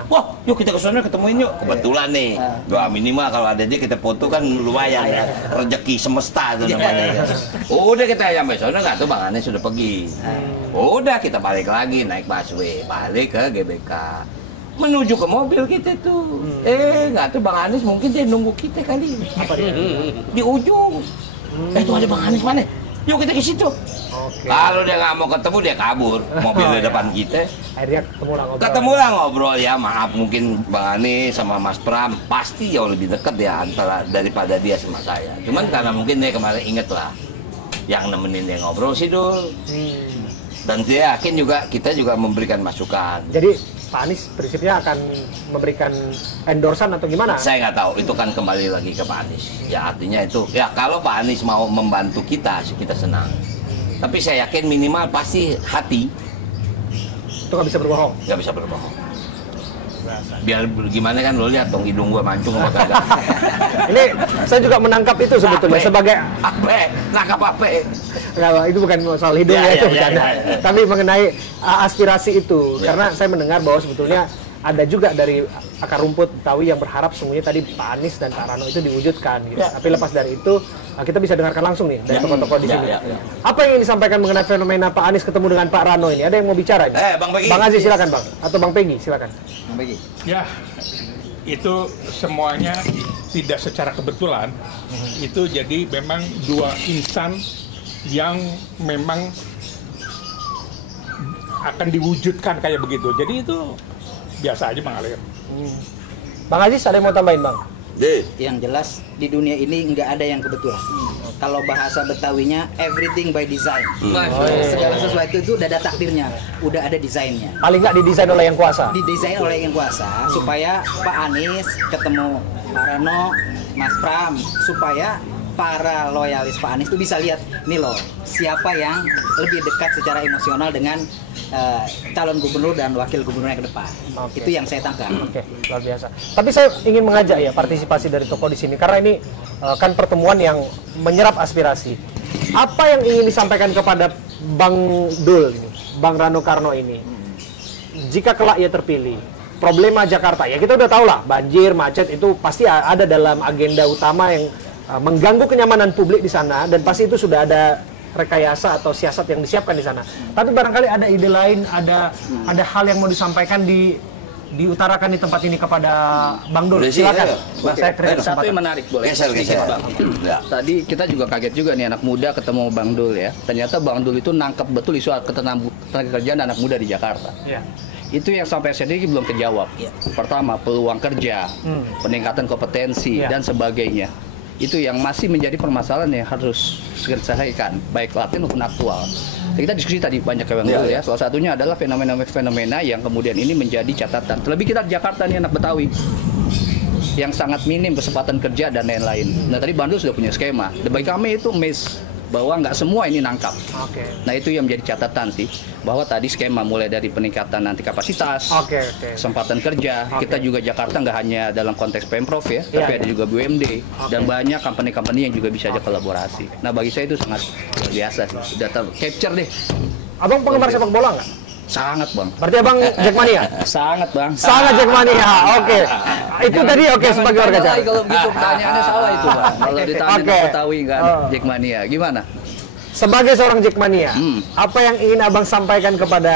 wah yuk kita ke sono ketemuin yuk, kebetulan nih, doa minimal kalau ada dia kita foto kan lumayan ya, rezeki semesta itu namanya. Udah kita sampai sana nggak tuh Bang Anies sudah pergi. Udah kita balik lagi naik busway, balik ke GBK, menuju ke mobil kita tuh. Nggak tuh Bang Anies mungkin dia nunggu kita kali. Di ujung. Tuh ada Bang Anies mana? Yuk kita ke situ. Kalau dia nggak mau ketemu dia kabur, mobil di depan kita. Akhirnya ketemu lah ngobrol ya, maaf mungkin Bang Anies sama Mas Pram pasti jauh lebih dekat ya antara daripada dia sama saya. Cuman karena mungkin dia kemarin inget lah yang nemenin dia ngobrol sih Dul. Dan dia yakin juga kita juga memberikan masukan. Jadi Pak Anies prinsipnya akan memberikan endorsan atau gimana? Saya nggak tahu, itu kan kembali lagi ke Pak Anies. Ya artinya itu, ya kalau Pak Anies mau membantu kita, kita senang. Tapi saya yakin minimal pasti hati itu nggak bisa berbohong. Nggak bisa berbohong. Biar gimana kan lo lihat dong hidung gua mancung apa kagak. Ini saya juga menangkap itu sebetulnya sebagai nangkap apa? Nah, itu bukan soal hidung ya, itu bercanda. Tapi mengenai aspirasi itu, karena saya mendengar bahwa sebetulnya ada juga dari akar rumput Betawi yang berharap semuanya tadi Pak Anies dan Pak Rano itu diwujudkan gitu. Tapi lepas dari itu kita bisa dengarkan langsung nih dari tokoh-tokoh di sini. Apa yang ingin disampaikan mengenai fenomena Pak Anies ketemu dengan Pak Rano ini? Ada yang mau bicara? Bang Aziz silakan Bang, atau Bang Peggy silakan. Bang Peggy. Ya, itu semuanya tidak secara kebetulan. Itu jadi memang 2 insan yang memang akan diwujudkan kayak begitu. Jadi itu biasa aja mengalir. Bang Aziz ada yang mau tambahin Bang? Yang jelas di dunia ini nggak ada yang kebetulan. Kalau bahasa Betawinya everything by design. Segala sesuatu itu udah ada takdirnya, udah ada desainnya. Paling nggak didesain oleh yang kuasa. Didesain oleh yang kuasa supaya Pak Anies ketemu Pak Rano, Mas Pram, supaya para loyalis Pak Anies itu bisa lihat nih loh siapa yang lebih dekat secara emosional dengan calon gubernur dan wakil gubernurnya ke depan. Itu yang saya tangkap. Luar biasa. Tapi saya ingin mengajak ya partisipasi dari tokoh di sini karena ini kan pertemuan yang menyerap aspirasi. Apa yang ingin disampaikan kepada Bang Dul ini, Bang Rano Karno ini? Jika kelak ia terpilih, problema Jakarta ya kita udah tahu lah, banjir, macet itu pasti ada dalam agenda utama yang mengganggu kenyamanan publik di sana dan pasti itu sudah ada rekayasa atau siasat yang disiapkan di sana. Tapi barangkali ada ide lain, ada hal yang mau disampaikan diutarakan di tempat ini kepada Bang Dul. Silakan. Satu yang menarik boleh. Tadi kita juga kaget juga nih anak muda ketemu Bang Dul ya. Ternyata Bang Dul itu nangkep betul isu ketenagakerjaan anak muda di Jakarta. Itu yang sampai saat ini belum terjawab. Pertama, peluang kerja, peningkatan kompetensi dan sebagainya. Itu yang masih menjadi permasalahan yang harus segera diselesaikan, baik laten maupun aktual. Kita diskusi tadi banyak kawan dulu ya. Salah satunya adalah fenomena yang kemudian ini menjadi catatan. Terlebih kita di Jakarta nih anak Betawi yang sangat minim kesempatan kerja dan lain-lain. Nah tadi Bandung sudah punya skema. Bagi kami itu bahwa nggak semua ini nangkap. Nah itu yang menjadi catatan sih, bahwa tadi skema mulai dari peningkatan nanti kapasitas, kesempatan kerja. Kita juga Jakarta nggak hanya dalam konteks Pemprov ya, tapi ada juga BUMD dan banyak company-company yang juga bisa aja kolaborasi. Nah bagi saya itu sangat biasa sih, sudah capture deh. Abang penggemar sepak bola nggak? Sangat Bang. Berarti Abang Jackmania? Sangat Bang. Sangat Jackmania. Itu tadi sebagai warga Jakarta. Kalau begitu pertanyaannya salah itu Bang. Kalau ditanya Betawi nggak ada Jackmania, gimana? Sebagai seorang Jackmania, apa yang ingin Abang sampaikan kepada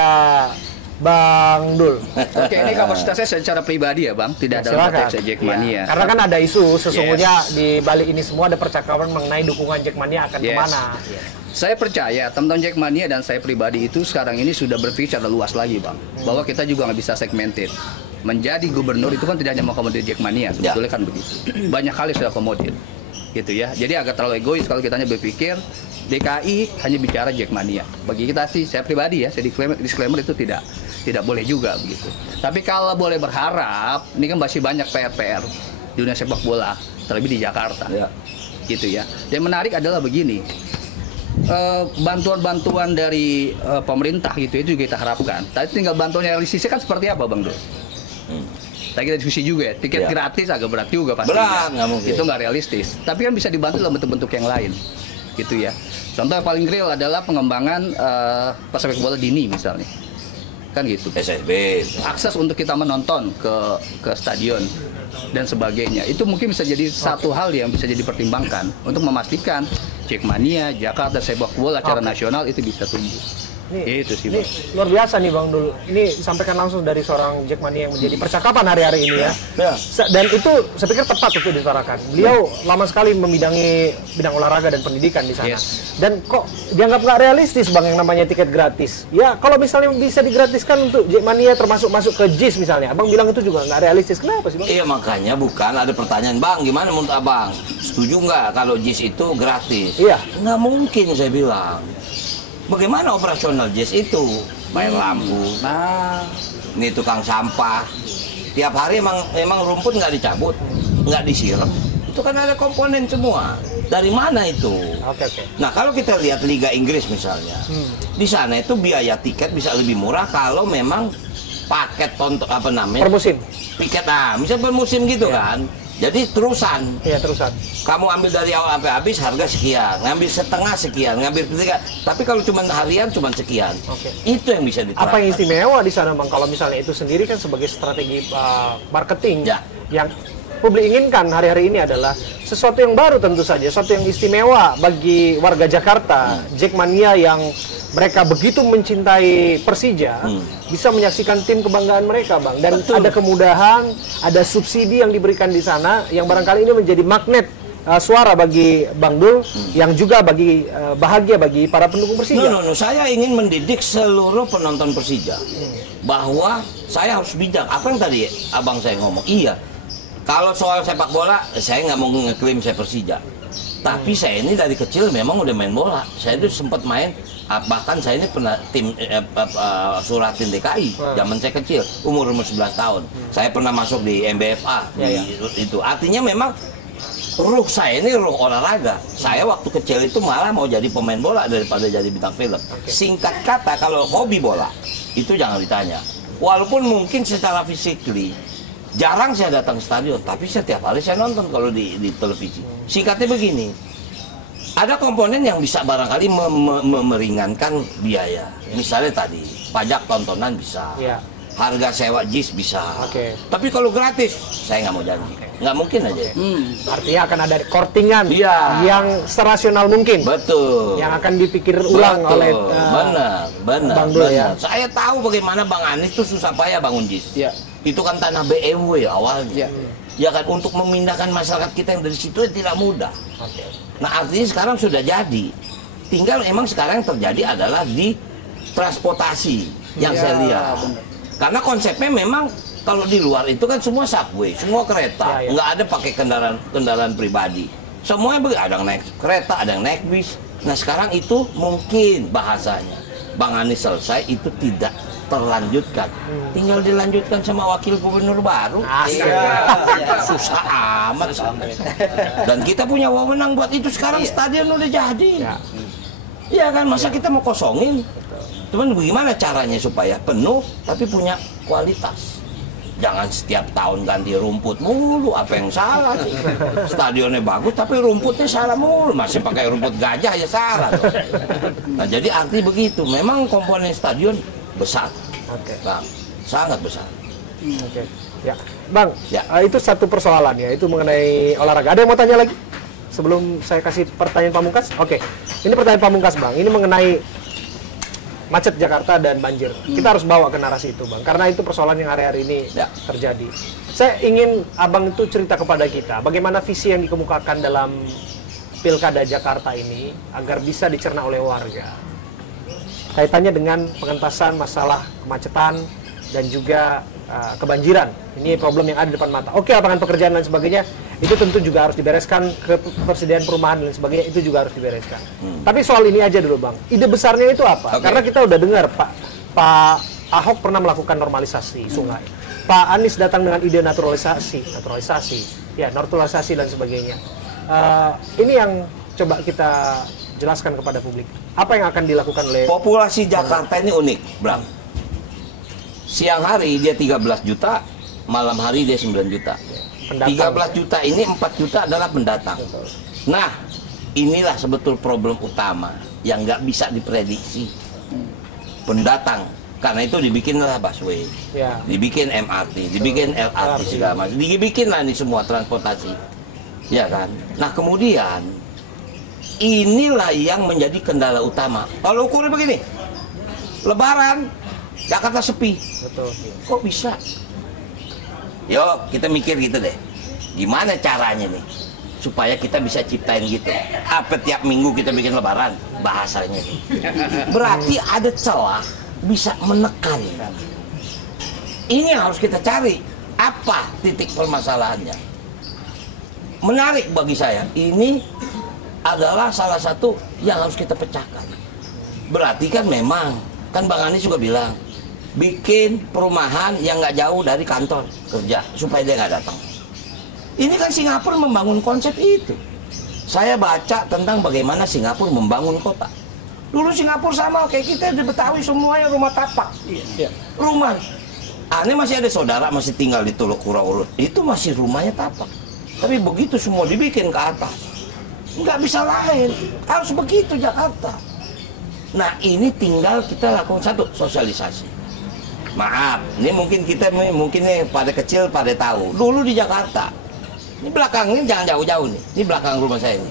Bang Dul? Oke, ini kapasitasnya secara pribadi ya Bang, tidak dalam konteks Jackmania. Karena kan ada isu sesungguhnya di balik ini semua ada percakapan mengenai dukungan Jackmania akan kemana. Saya percaya teman-teman Jackmania dan saya pribadi itu sekarang ini sudah berpikir secara luas lagi Bang, bahwa kita juga nggak bisa segmented. menjadi gubernur itu kan tidak hanya mengakomodir Jackmania, sebetulnya kan begitu. Banyak kali sudah akomodir, gitu ya. Jadi agak terlalu egois kalau kita hanya berpikir DKI hanya bicara Jackmania. Bagi kita sih, saya pribadi ya, saya disclaimer itu tidak boleh juga begitu. Tapi kalau boleh berharap, ini kan masih banyak PR di dunia sepak bola, terlebih di Jakarta, gitu ya. Yang menarik adalah begini, bantuan-bantuan dari pemerintah gitu itu juga kita harapkan. Tapi tinggal bantuan realistisnya kan seperti apa, Bang Dul? Tadi kita diskusi juga ya, tiket gratis agak berat juga pasti. Berat, nggak mungkin. Itu nggak realistis. Tapi kan bisa dibantu dalam bentuk-bentuk yang lain, gitu ya. Contoh yang paling real adalah pengembangan sepak bola dini misalnya, kan gitu. SSB. Akses untuk kita menonton ke stadion dan sebagainya. Itu mungkin bisa jadi satu hal yang bisa jadi pertimbangkan untuk memastikan Jackmania, Jakarta sepak bola secara nasional itu bisa tumbuh. Itu sih, Bang. Luar biasa nih Bang Dul. Ini disampaikan langsung dari seorang Jackmania yang menjadi percakapan hari-hari ini ya. Dan itu saya pikir tepat untuk disuarakan. Beliau lama sekali membidangi bidang olahraga dan pendidikan di sana. Dan kok dianggap nggak realistis Bang yang namanya tiket gratis. Ya kalau misalnya bisa digratiskan untuk Jackmania termasuk masuk ke JIS misalnya. Abang bilang itu juga nggak realistis. Kenapa sih Bang? Iya makanya bukan ada pertanyaan Bang, gimana menurut Abang? Setuju nggak kalau JIS itu gratis? Iya. Nggak mungkin saya bilang. Bagaimana operasional JIS itu? Main lampu, ini tukang sampah. Tiap hari emang rumput nggak dicabut, nggak disiram. Itu kan ada komponen semua. Dari mana itu? Nah kalau kita lihat Liga Inggris misalnya, di sana itu biaya tiket bisa lebih murah kalau memang paket tonton apa namanya? Per musim. Tiket misalnya per musim gitu kan. Jadi terusan. Iya terusan. Kamu ambil dari awal sampai habis harga sekian, ngambil setengah sekian, ngambil ketiga. Tapi kalau cuma harian cuma sekian. Itu yang bisa diterapkan. Apa yang istimewa di sana Bang? Kalau misalnya itu sendiri kan sebagai strategi marketing yang publik inginkan hari-hari ini adalah sesuatu yang baru tentu saja, sesuatu yang istimewa bagi warga Jakarta, Jackmania yang mereka begitu mencintai Persija, bisa menyaksikan tim kebanggaan mereka, Bang. Dan ada kemudahan, ada subsidi yang diberikan di sana, yang barangkali ini menjadi magnet suara bagi Bang Dul, yang juga bagi bahagia bagi para pendukung Persija. Saya ingin mendidik seluruh penonton Persija bahwa saya harus bijak. Apa yang tadi abang saya ngomong? Iya. Kalau soal sepak bola, saya nggak mau ngeklaim saya Persija. Tapi saya ini dari kecil memang udah main bola. Saya itu sempat main, bahkan saya ini pernah tim suratin DKI zaman saya kecil, umur 11 tahun. Saya pernah masuk di MBFA. Itu artinya memang ruh saya ini ruh olahraga. Saya waktu kecil itu malah mau jadi pemain bola daripada jadi bintang film. Singkat kata, kalau hobi bola itu jangan ditanya. Walaupun mungkin secara physically jarang saya datang ke stadion, tapi setiap hari saya nonton kalau di televisi. Singkatnya begini, ada komponen yang bisa barangkali meringankan biaya. Misalnya tadi, pajak tontonan bisa, harga sewa JIS bisa. Tapi kalau gratis, saya nggak mau janji. Nggak mungkin aja. Artinya akan ada kortingan yang serasional mungkin. Betul. Yang akan dipikir ulang oleh Bang Dul ya. Saya tahu bagaimana Bang Anies itu susah payah bangun JIS. Itu kan tanah BMW awalnya. Ya kan, untuk memindahkan masyarakat kita yang dari situ tidak mudah. Nah artinya sekarang sudah jadi. Tinggal emang sekarang yang terjadi adalah di transportasi yang saya lihat. Karena konsepnya memang kalau di luar itu kan semua subway, semua kereta, nggak ada pakai kendaraan pribadi. Semuanya ada yang naik kereta, ada yang naik bis. Nah sekarang itu mungkin bahasanya Bang Anies selesai itu tidak terlanjutkan, tinggal dilanjutkan sama wakil gubernur baru. Susah amat. Dan kita punya wewenang buat itu. Sekarang stadion udah jadi. Iya kan, masa kita mau kosongin? Cuman bagaimana caranya supaya penuh tapi punya kualitas? Jangan setiap tahun ganti rumput mulu, apa yang salah sih? Stadionnya bagus tapi rumputnya salah mulu, masih pakai rumput gajah ya salah. Nah jadi arti begitu, memang komponen stadion besar, Bang, sangat besar. Ya, Bang, itu satu persoalan ya, itu mengenai olahraga. Ada yang mau tanya lagi? Sebelum saya kasih pertanyaan pamungkas? Ini pertanyaan pamungkas Bang, ini mengenai macet Jakarta dan banjir. Kita harus bawa ke narasi itu Bang, karena itu persoalan yang hari-hari ini terjadi. Saya ingin Abang itu cerita kepada kita, bagaimana visi yang dikemukakan dalam Pilkada Jakarta ini, agar bisa dicerna oleh warga. Kaitannya dengan pengentasan masalah kemacetan dan juga kebanjiran. Ini problem yang ada di depan mata. Oke, lapangan pekerjaan dan sebagainya itu tentu juga harus dibereskan, ketersediaan perumahan dan sebagainya itu juga harus dibereskan. Tapi soal ini aja dulu Bang, ide besarnya itu apa? Karena kita udah dengar Pak Ahok pernah melakukan normalisasi sungai. Pak Anies datang dengan ide naturalisasi dan sebagainya. Ini yang coba kita jelaskan kepada publik. Apa yang akan dilakukan oleh populasi Jakarta ini unik, Bram. Siang hari dia 13 juta, malam hari dia 9 juta. Pendatang. 13 juta ini 4 juta adalah pendatang. Nah, inilah sebetul problem utama yang nggak bisa diprediksi. Pendatang. Karena itu dibikinlah busway, dibikin MRT, dibikin LRT segala macam, dibikinlah ini semua transportasi, ya kan. Nah kemudian inilah yang menjadi kendala utama. Kalau ukurnya begini, Lebaran Jakarta sepi, kok bisa? Yuk kita mikir gitu deh, gimana caranya nih supaya kita bisa ciptain gitu. Apa tiap minggu kita bikin Lebaran bahasanya? Berarti ada celah bisa menekan. Ini yang harus kita cari. Apa titik permasalahannya? Menarik bagi saya. Ini adalah salah satu yang harus kita pecahkan. Berarti kan memang, kan Bang Anies juga bilang, bikin perumahan yang nggak jauh dari kantor kerja supaya dia nggak datang. Ini kan Singapura membangun konsep itu. Saya baca tentang bagaimana Singapura membangun kota. Dulu Singapura sama kayak kita di Betawi semuanya rumah tapak. Rumah. Aneh masih ada saudara masih tinggal di Teluk Kurau. Itu masih rumahnya tapak. Tapi begitu semua dibikin ke atas. Nggak bisa lain. Harus begitu Jakarta. Nah ini tinggal kita lakukan satu, sosialisasi. Maaf, ini mungkin kita nih pada kecil pada tahu. Dulu di Jakarta. Ini belakang ini jangan jauh-jauh nih. Ini belakang rumah saya ini.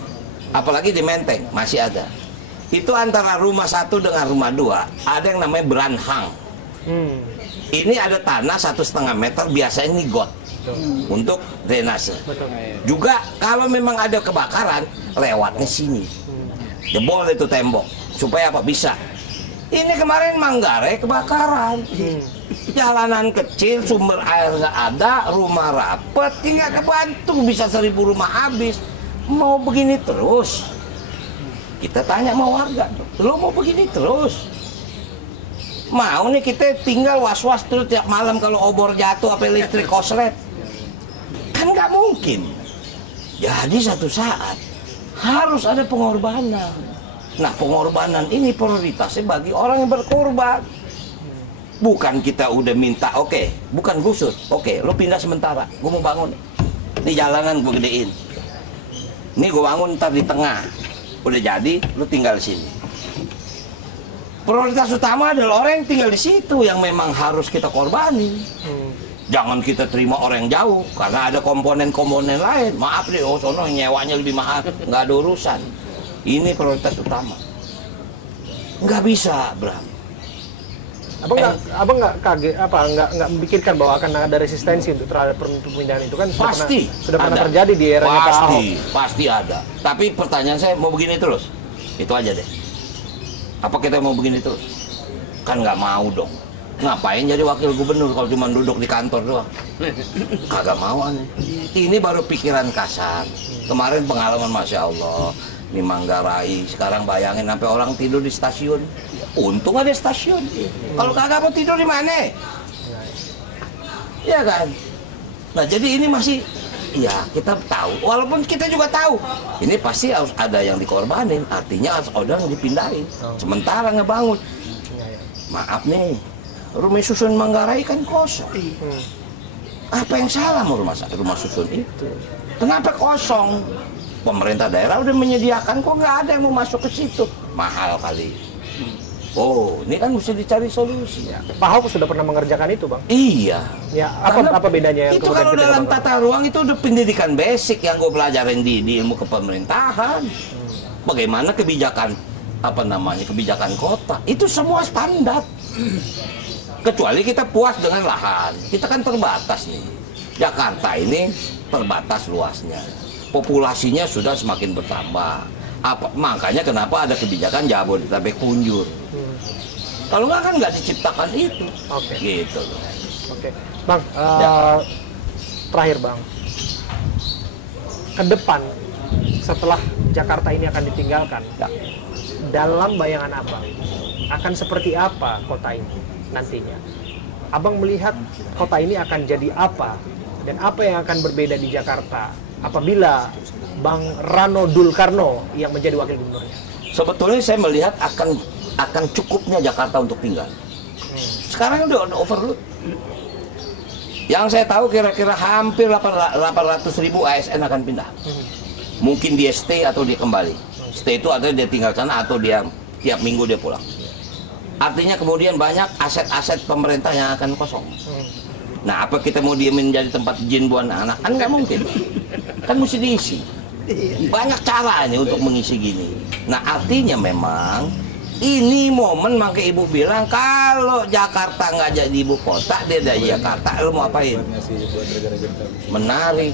Apalagi di Menteng masih ada. Itu antara rumah 1 dengan rumah 2 ada yang namanya beranhang. Ini ada tanah 1,5 meter, biasanya ini got untuk drainase. Juga kalau memang ada kebakaran lewatnya sini, jebol itu tembok supaya apa bisa. Ini kemarin Manggarai kebakaran, jalanan kecil, sumber air nggak ada, rumah rapet, tinggal kebantu bisa 1.000 rumah habis. Mau begini terus? Kita tanya sama warga, lo mau begini terus? Mau nih kita tinggal was-was terus tiap malam kalau obor jatuh apa listrik koslet? Kan nggak mungkin. Jadi satu saat harus ada pengorbanan. Nah pengorbanan ini prioritasnya bagi orang yang berkorban. Bukan kita udah minta, oke, bukan gusur, oke, lo pindah sementara, gue mau bangun. Ini jalanan gue gedein. Ini gue bangun ntar di tengah. Udah jadi, lu tinggal di sini. Prioritas utama adalah orang yang tinggal di situ yang memang harus kita korbani. Jangan kita terima orang yang jauh karena ada komponen-komponen lain. Maaf deh, sono nyewanya lebih mahal, nggak ada urusan. Ini prioritas utama. Nggak bisa, Bram. Abang nggak kaget nggak memikirkan bahwa akan ada resistensi untuk terhadap pemindahan itu kan sudah pernah terjadi di era Pak Ahok. Pasti ada. Tapi pertanyaan saya mau begini terus, itu aja deh. Apa kita mau begini terus? Kan nggak mau dong. Ngapain jadi wakil gubernur kalau cuma duduk di kantor doang? Kagak mau aneh. Ini baru pikiran kasar. Kemarin pengalaman Masya Allah di Manggarai, sekarang bayangin sampai orang tidur di stasiun. Untung ada stasiun. Kalau kagak mau tidur di mana? Ya kan? Nah jadi ini masih, ya kita tahu. Walaupun kita juga tahu, ini pasti harus ada yang dikorbanin. Artinya harus ada yang dipindahin. Sementara ngebangun. Maaf nih, rumah susun Manggarai kan kosong. Apa yang salah mau rumah susun itu? Kenapa kosong? Pemerintah daerah udah menyediakan, kok nggak ada yang mau masuk ke situ? Mahal kali. Oh, ini kan mesti dicari solusi. Pak Ahok sudah pernah mengerjakan itu, Bang? Iya. Ya, apa bedanya yang itu kalau dalam tata ruang itu udah pendidikan basic yang gue pelajarin di ilmu kepemerintahan. Bagaimana kebijakan kebijakan kota itu semua standar. Kecuali kita puas dengan lahan. Kita kan terbatas nih. Jakarta ini terbatas luasnya. Populasinya sudah semakin bertambah. Makanya kenapa ada kebijakan Jabodetabek punjur. Kalau nggak kan nggak diciptakan itu. Gitu. Oke. Bang, terakhir Bang, ke depan setelah Jakarta ini akan ditinggalkan, dalam bayangan Abang akan seperti apa kota ini nantinya? Abang melihat kota ini akan jadi apa dan apa yang akan berbeda di Jakarta apabila Bang Rano Dulkarno yang menjadi wakil gubernurnya? Sebetulnya saya melihat akan cukupnya Jakarta untuk tinggal. Sekarang udah overload. Yang saya tahu kira-kira hampir 800.000 ASN akan pindah. Mungkin dia stay atau dia kembali. Stay itu artinya dia tinggal sana atau dia tiap minggu dia pulang. Artinya kemudian banyak aset-aset pemerintah yang akan kosong. Nah, apa kita mau diemin jadi tempat jin buat anak? Kan nggak mungkin. Kan mesti diisi. Banyak cara nih untuk mengisi gini. Nah, artinya memang ini momen, makanya ibu bilang kalau Jakarta nggak jadi ibu kota, dia dari Jakarta, lo mau apain? Menarik.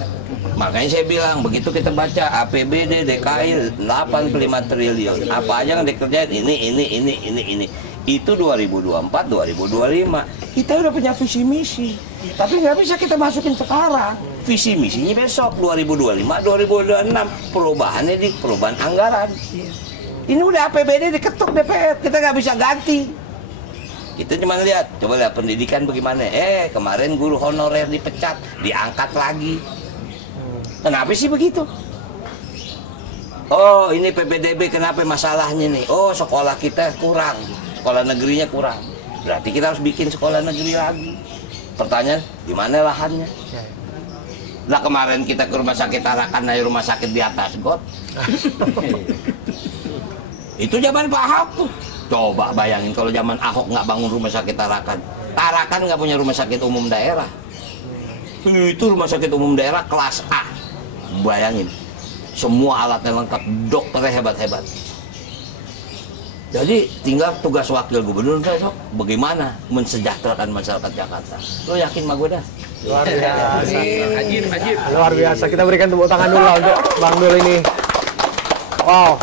Makanya saya bilang, begitu kita baca APBD DKI 85 triliun, apa aja yang dikerjain, ini. Itu 2024, 2025. Kita udah punya visi misi. Tapi nggak bisa kita masukin sekarang. Visi misinya besok, 2025, 2026. Perubahannya di perubahan anggaran. Ini udah APBD diketuk DPR, kita nggak bisa ganti. Kita cuma lihat, coba lihat pendidikan bagaimana. Kemarin guru honorer dipecat, diangkat lagi. Kenapa sih begitu? Oh, ini PPDB kenapa masalahnya nih? Oh, sekolah kita kurang, sekolah negerinya kurang. Berarti kita harus bikin sekolah negeri lagi. Pertanyaan, di mana lahannya? Lah kemarin kita ke rumah sakit Tarakan, dari rumah sakit di atas got. Itu zaman Pak Ahok tuh. Coba bayangin kalau zaman Ahok nggak bangun rumah sakit Tarakan. Tarakan nggak punya rumah sakit umum daerah. Itu rumah sakit umum daerah kelas A. Bayangin. Semua alatnya lengkap, dokternya hebat-hebat. Jadi tinggal tugas wakil gubernur besok bagaimana mensejahterakan masyarakat Jakarta. Lo yakin sama gue dah? Luar biasa. Ajib. Luar biasa. Kita berikan tepuk tangan dulu lah untuk Bang Dul ini. Wow.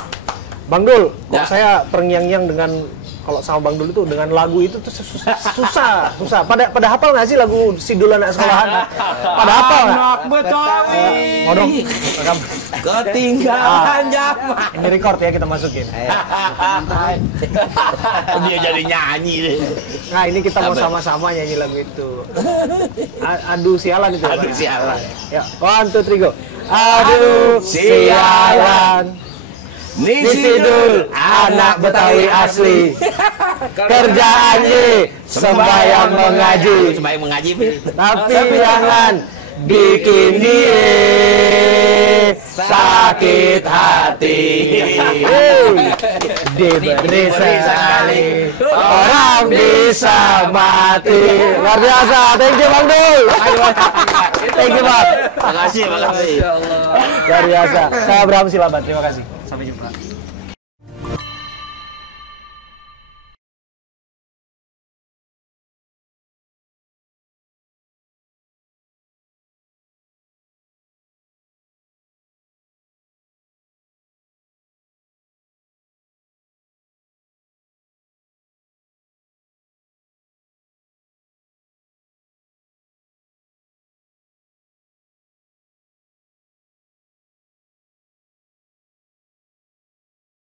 Bang Dul, kok saya terngiang-ngiang dengan kalau sama Bang Dul itu dengan lagu itu tuh susah. Pada hafal nggak sih lagu Sidul anak sekolahan? Pada hafal nggak? Anak Betawi. Dong. Ketinggalan zaman. Ini record ya kita masukin. Dia jadi nyanyi deh. Nah ini kita mau sama-sama nyanyi lagu itu. Aduh sialan itu. Aduh sialan. Ya, 1, 2, 3 go. Aduh sialan. Nih Sidul, anak Betawi asli. Kerjaannya sembahyang mengaji. Sembahyang mengaji, tapi jangan bikin dia sakit hati. Diberi sekali orang bisa mati. Luar biasa, thank you Bang Dul. Thank you Bang. Makasih. Luar biasa. Saya Abraham Silaban, terima kasih. Sampai jumpa.